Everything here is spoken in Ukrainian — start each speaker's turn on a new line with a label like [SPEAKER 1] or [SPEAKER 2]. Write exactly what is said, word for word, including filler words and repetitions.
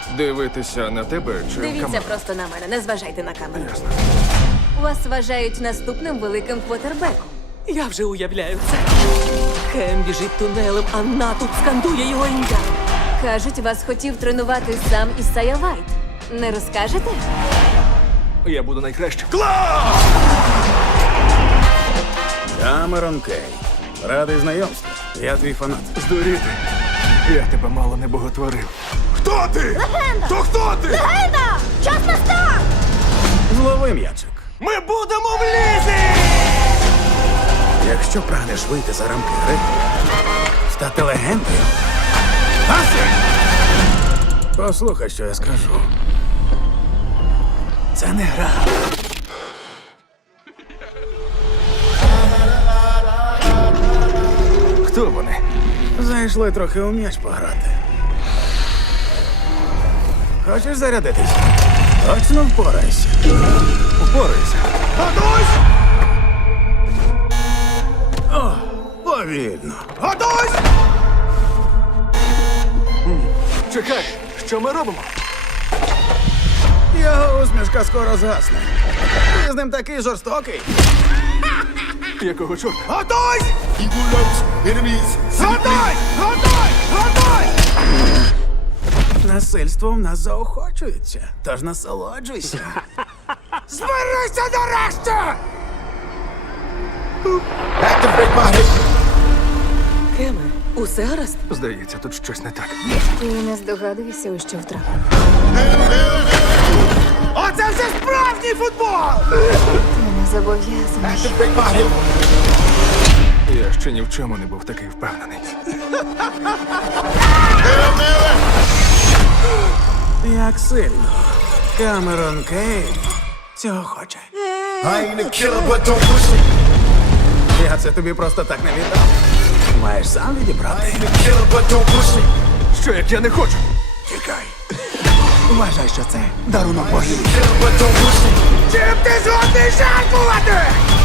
[SPEAKER 1] Дивитися на тебе чи в
[SPEAKER 2] Дивіться
[SPEAKER 1] камеру?
[SPEAKER 2] просто на мене, не зважайте на камеру.
[SPEAKER 1] Ясно.
[SPEAKER 2] Вас вважають наступним великим квотербеком.
[SPEAKER 3] Я вже уявляю це. Кем біжить тунелем, а натовп скандує його ім'я.
[SPEAKER 2] Кажуть, вас хотів тренувати сам Ісайя Вайт. Не розкажете?
[SPEAKER 1] Я буду найкращим.
[SPEAKER 4] Камерон Кей. Радий знайомству. Я твій фанат.
[SPEAKER 1] Здуріти. Я тебе мало не боготворив.
[SPEAKER 4] Хто ти?
[SPEAKER 2] Легенда!
[SPEAKER 4] То хто ти?
[SPEAKER 2] Легенда! Час настав!
[SPEAKER 4] Злови м'ячик.
[SPEAKER 1] Ми будемо в лізі!
[SPEAKER 4] Якщо прагнеш вийти за рамки гри, стати легендою. Паси! Послухай, що я скажу. Це не гра.
[SPEAKER 1] Хто вони?
[SPEAKER 4] Зайшли трохи у м'яч пограти. Хочеш зарядитись? Точно впорайся.
[SPEAKER 1] Упорайся.
[SPEAKER 4] Готуйсь! О, повільно. Готуйсь!
[SPEAKER 1] Чекай, що ми робимо?
[SPEAKER 4] Його усмішка скоро згасне. Ти з ним такий жорстокий.
[SPEAKER 1] Якого чорта?
[SPEAKER 4] Готуйсь! Готуй! Готуй! Готуй! Насильство в нас заохочується, тож насолоджуйся. Зберися нарешті!
[SPEAKER 3] Кеме, усе гаразд?
[SPEAKER 1] Здається, тут щось не так.
[SPEAKER 2] Ти не здогадуєшся, у що втрапив.
[SPEAKER 4] Оце вже справжній футбол!
[SPEAKER 2] Ти не зобов'язаний.
[SPEAKER 1] Я ще ні в чому не був такий впевнений.
[SPEAKER 4] Як сильно Камерон Кей цього хоче. Я це тобі просто так не віддав. Маєш сам відібрати.
[SPEAKER 1] Що як я не хочу?
[SPEAKER 4] Тікай. Вважай, що це дарунок богів. Чим ти згодний жертвувати?